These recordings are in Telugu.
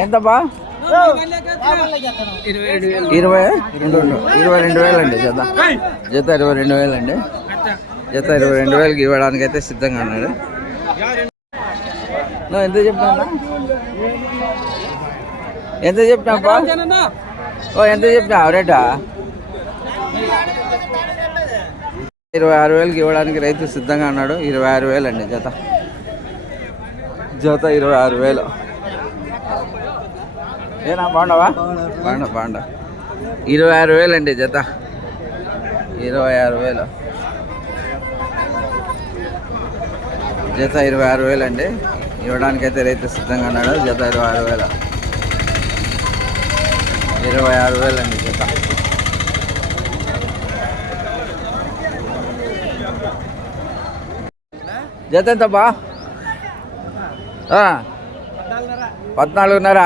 ఎంత బా ఇరవై రెండు ఇరవై రెండు వేలు అండి జత. జత ఇరవై రెండు వేలు అండి జత ఇరవై రెండు వేలకి ఇవ్వడానికి అయితే సిద్ధంగా ఉన్నాడు. నువ్వు ఎంత చెప్తున్నా ఎంత చెప్పినాపా ఓ ఎంత చెప్పినా రేటా? ఇరవై ఆరు వేలకి ఇవ్వడానికి రైతు సిద్ధంగా ఉన్నాడు. ఇరవై ఆరు వేలు అండి జత. జత ఇరవై ఆరు వేలు. ఏనా బాగుండవా బాగుండ బాగుండ ఇరవై ఆరు వేలు అండి జత. ఇరవై ఆరు వేలు. జత ఇరవై ఆరు వేలు అండి ఇవ్వడానికైతే రైతు సిద్ధంగా ఉన్నాడు. జత ఇరవై ఆరు వేల. ఇరవై ఆరు వేలు అండి జత. జత ఎంత బా ఆ, పద్నాలుగున్నర.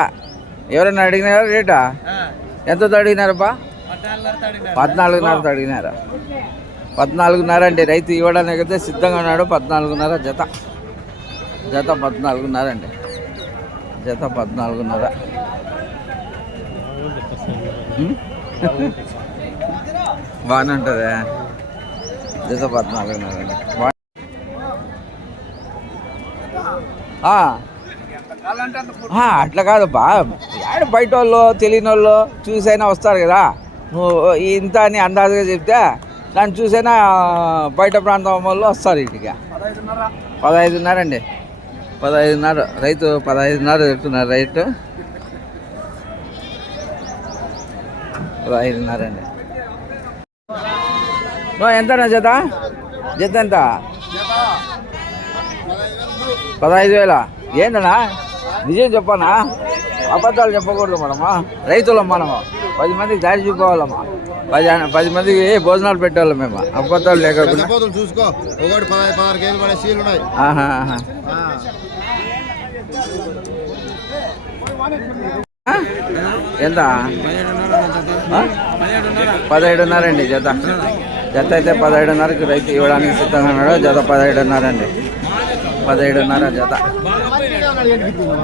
ఎవరైనా అడిగినారా రేటా? ఎంత అడిగినారబ్బా పద్నాలుగున్నర అడిగినారా పద్నాలుగున్నర అండి రైతు ఇవ్వడానికి అయితే సిద్ధంగా ఉన్నాడు పద్నాలుగున్నర జత. జత పద్నాలుగున్నర అండి. జత పద్నాలుగున్నర? బాగానే ఉంటుంది. జత పద్నాలుగున్నర అండి. అట్లా కాదు బా ఆయన బయట వాళ్ళు తెలియని వాళ్ళు చూసైనా వస్తారు కదా. నువ్వు ఇంత అని అందాజుగా చెప్తే దాన్ని చూసైనా బయట ప్రాంతం వాళ్ళు వస్తారు ఇంటికి. పదహైదున్నర అండి. పదహైదున్నర రైతు పదహైదున్నర చెప్తున్నారు రైతు. పదహైదున్నర అండి. నువ్వు ఎంతనా జత? జత ఎంత? పదహైదు వేల? ఏంటన్నా నిజం చెప్పనా? అబద్ధాలు చెప్పకూడదు మనమా? రైతులం మనము? పది మందికి దారి చూసుకోవాలమ్మా పది పది మందికి భోజనాలు పెట్టాలి మేము? అబద్ధాలు లేకుండా చూసుకో. ఆ? ఎంత? పదిహేడున్నర అండి జత. జత అయితే పదిహేడున్నరకి రైతు ఇవ్వడానికి సిద్ధంగా ఉన్నాడు. జత పదిహేడున్నర అండి పదిహేడున్నర జత.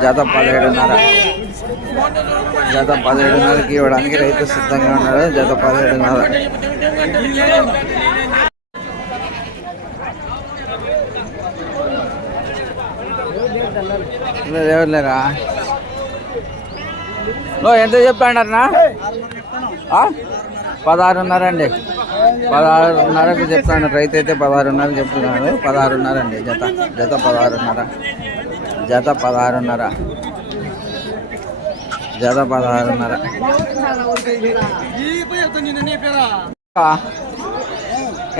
జత పదిహేడున్నర. జత పదిహేడున్నరకి ఇవ్వడానికి రైతు సిద్ధంగా ఉన్నాడు. జత పదిహేడున్నర. ఎవరు లేరా? ఓ ఎంత చెప్పాడన్నా? పదహారున్నర అండి. పదహారున్నరకు చెప్తాను. రైతు అయితే పదహారున్నర చెప్తున్నాడు. పదహారున్నర అండి. జత జత పదహారున్నర. జత పదహారున్నర. జత పదహారున్నర.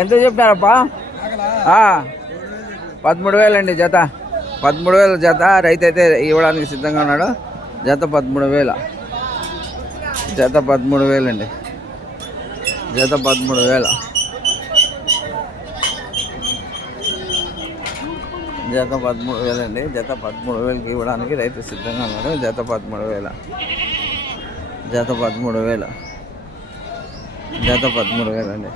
ఎంత చెప్పినారప్పా పదమూడు వేలండి జత. పదమూడు వేల జత రైతు అయితే ఇవ్వడానికి సిద్ధంగా ఉన్నాడు. జత పదమూడు వేల జత పదమూడు వేలండి జత పదమూడు వేల జత పదమూడు వేలండి. జత పదమూడు వేలకి ఇవ్వడానికి రైతు సిద్ధంగా ఉన్నాడు. జత పదమూడు వేల. జత పదమూడు వేల. జత పదమూడు వేలండి?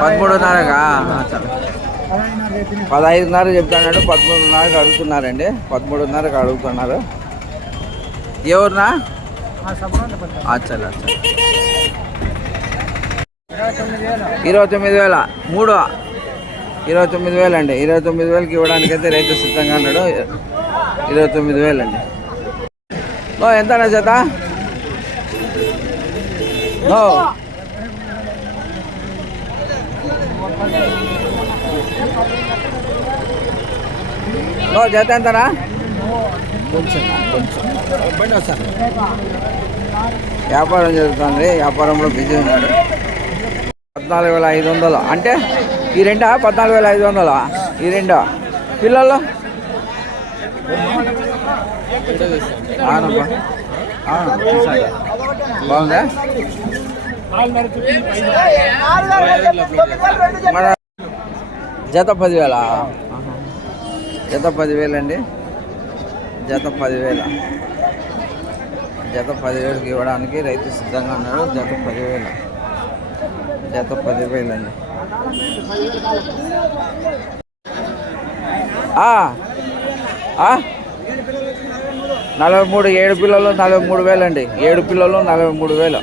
పదమూడున్నరకా పదహైదున్నర చెప్తున్నాడు. పదమూడున్నరకు అడుగుతున్నారండి. పదమూడున్నరకు అడుగుతున్నారు. ఎవరునా అచ్చా అచ్చా ఇరవై తొమ్మిది వేల. మూడు. ఇరవై తొమ్మిది వేలు అండి. ఇరవై తొమ్మిది వేలకి ఇవ్వడానికైతే రైతు సిద్ధంగా ఉన్నాడు. ఇరవై తొమ్మిది వేలు అండి నో ఎంత చేత నో నో చేత ఎంతనా? కొంచెం కొంచెం. బండి వస్తాను వ్యాపారం జరుగుతుంది. వ్యాపారంలో బిజీ ఉన్నాడు. పద్నాలుగు వేల ఐదు వందలు. అంటే ఈ రెండా? పద్నాలుగు వేల ఐదు వందలు? ఈ రెండా? పిల్లలు? బాగుందా? మన జత పదివేల? జత పదివేలండి. జత పదివేల. జత పదివేలకు ఇవ్వడానికి రైతు సిద్ధంగా ఉన్నాడు. జత పదివేలు. ఆ, ఆ? నలభై మూడు ఏడు పిల్లలు నలభై మూడు వేలు అండి ఏడు పిల్లలు నలభై మూడు వేలు.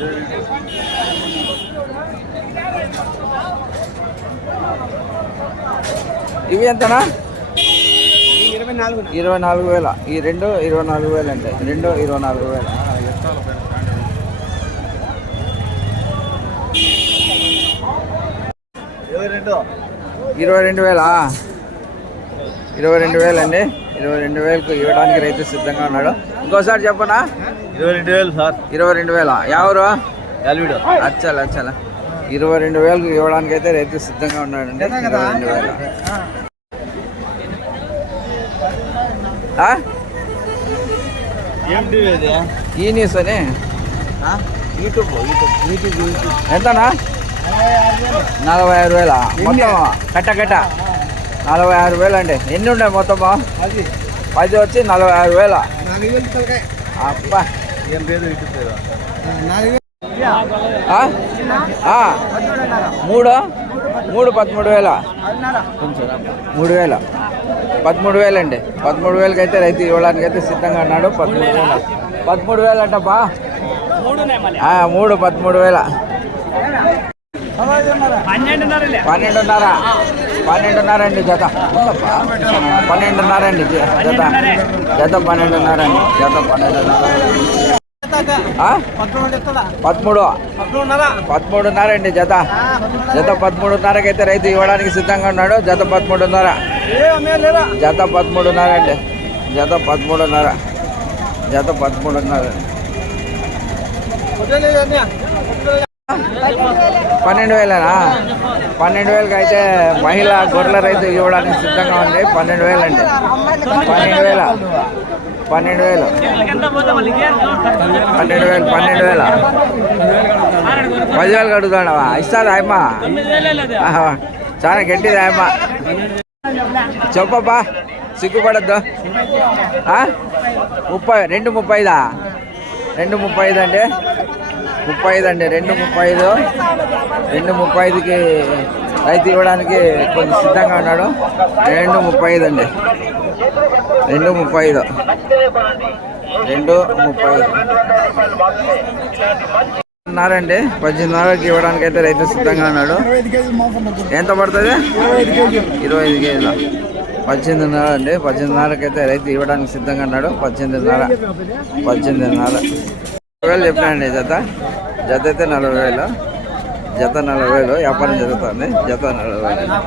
ఇవి ఎంతనా? ఇరవై నాలుగు వేల. ఈ రెండు ఇరవై నాలుగు వేలు అండి రెండు ఇరవై నాలుగు వేల. ఇరవై రెండు వేలా? ఇరవై రెండు వేలు అండి ఇరవై రెండు వేలకు ఇవ్వడానికి రైతు సిద్ధంగా ఉన్నాడు. ఇంకోసారి చెప్పనా? ఇరవై రెండు వేలు సార్. ఇరవై రెండు వేల? ఎవరు ఎల్విడో అచ్చల అచ్చల. ఇరవై రెండు వేలకు ఇవ్వడానికి అయితే రైతు సిద్ధంగా ఉన్నాడండి. ఇరవై రెండు వేల. ఈ న్యూస్ అని? యూట్యూబ్. YouTube YouTube. ఎంతనా? నలభై ఆరు వేల? మొత్తం కట్ట కట్ట. నలభై ఆరు వేలు అండి. ఎన్ని ఉన్నాయి మొత్తము అది పది. వచ్చి నలభై ఆరు వేల? అబ్బా. ఏం పేరు. మూడు మూడు పదమూడు వేల. మూడు? వేల పదమూడు వేలు? అండి పదమూడు వేలకి అయితే రైతు ఇవ్వడానికి అయితే సిద్ధంగా ఉన్నాడు. పదమూడు వేల. పదమూడు వేలు ఆ, మూడు పదమూడు వేల. పన్నెండున్నర. పన్నెండున్నర అండి జత. పన్నెండున్నర అండి జత. జత పన్నెండున్నర అండి జత పన్నెండున్నర. పదమూడు. పదమూడున్నర అండి జత. జత పదమూడున్నరకి అయితే రైతు ఇవ్వడానికి సిద్ధంగా ఉన్నాడు. జత పదమూడున్నర. జత పదమూడున్నర అండి జత పదమూడున్నర. జత పదమూడున్నర. పన్నెండు వేలేనా? పన్నెండు వేలకి అయితే మహిళ గొర్రెల రైతు ఇవ్వడానికి సిద్ధంగా ఉంది. పన్నెండు వేలు అండి పన్నెండు వేల. పన్నెండు వేలు. పన్నెండు వేలు పన్నెండు వేల. పదివేలు కడుగుతాడవా ఇస్తారా అమ్మ? ఆహా, చాలా గట్టిది అమ్మ. చెప్పబ్బా సిగ్గుపడద్దు. ముప్పై రెండు ముప్పై ఐదా రెండు ముప్పై ఐదు అండి ముప్పై ఐదు అండి రెండు ముప్పై ఐదు రెండు ముప్పై ఐదుకి రైతు ఇవ్వడానికి కొంచెం సిద్ధంగా ఉన్నాడు. రెండు ముప్పై ఐదు అండి. రెండు ముప్పై ఐదు రెండు ముప్పై ఐదు ఉన్నారండి పద్దెనిమిదిన్నరకి ఇవ్వడానికి అయితే రైతు సిద్ధంగా ఉన్నాడు. ఎంత పడుతుంది? ఇరవై ఐదు కేజీల. పద్దెనిమిదిన్నర అండి. పద్దెనిమిదిన్నరకి అయితే రైతు ఇవ్వడానికి సిద్ధంగా ఉన్నాడు. పద్దెనిమిదిన్నర. పద్దెనిమిదిన్నర. వేలు చెప్పినండి జత? జత అయితే నలభై వేలు జత నలభై వేలు వ్యాపారం జరుగుతుంది. జత నలభై వేలు